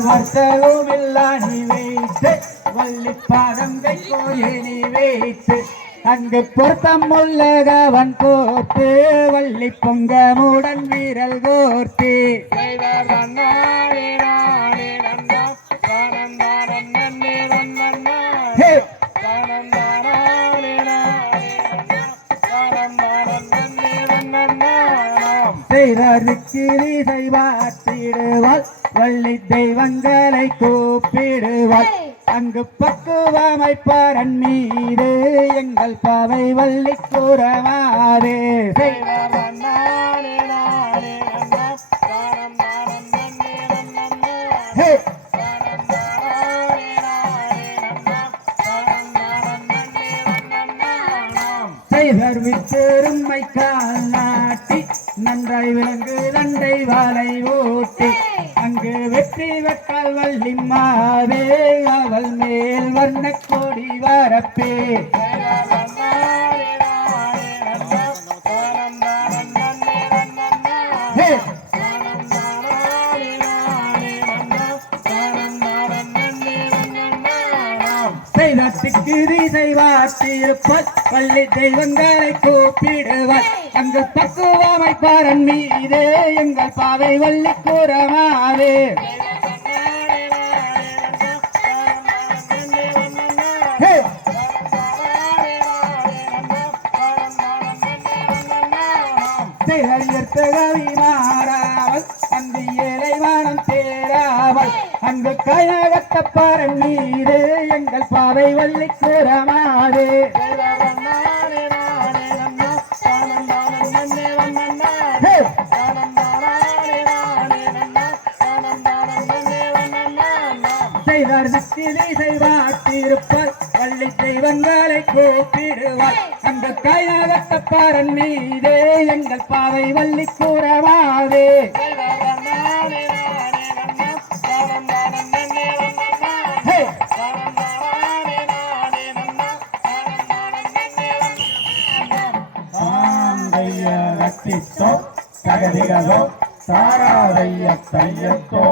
வர்த்தகமில்லா நீ வைத்து வள்ளிப்பாதங்கை கோயினி வைத்து அங்கு பொருத்தம் உள்ளகவன் கோர்த்து வள்ளி பொங்கமுடன் வீரல் கோர்த்து செய்தருக்கு செய்வாட்டிடுவாள் வள்ளி தெய்வங்களை கூப்பிடுவாள் அங்கு பக்குவமைப்பாரன் மீது எங்கள் பாவை வள்ளி கூறமாறு செய்தர் விற்றெருமை கால் நாட்டி நன்றாய் விலங்கு தண்டை வாழை ஊட்டி அங்கு வெற்றி வெற்றால் வள்ளி மாதே அவள் மேல் வர்ண கோடி வரப்பே செய்தத்திற்கு செய்வாட்டிருப்பாள் வள்ளி தெய்வங்களை கூப்பிடுவாள் அங்கு பக்குவமைப்பாரன் மீது எங்கள் பாவை வள்ளி கூறமாவே கவி மாறாமல் அந்த ஏழை வானம் தேராமல் அங்கு கயகத்தப்பாரன் மீது எங்கள் பாவை வள்ளி கூறமாறு செய்தார் சக்தியை செய்வாட்டிருப்பார் வள்ளி தெய்வங்களை கூப்பிடுவார் அந்த கையகத்தப்பாரன் மீதே எங்கள் பாவை வள்ளி கூறமாறு சகதிகளோ சாராதைய கையத்தோ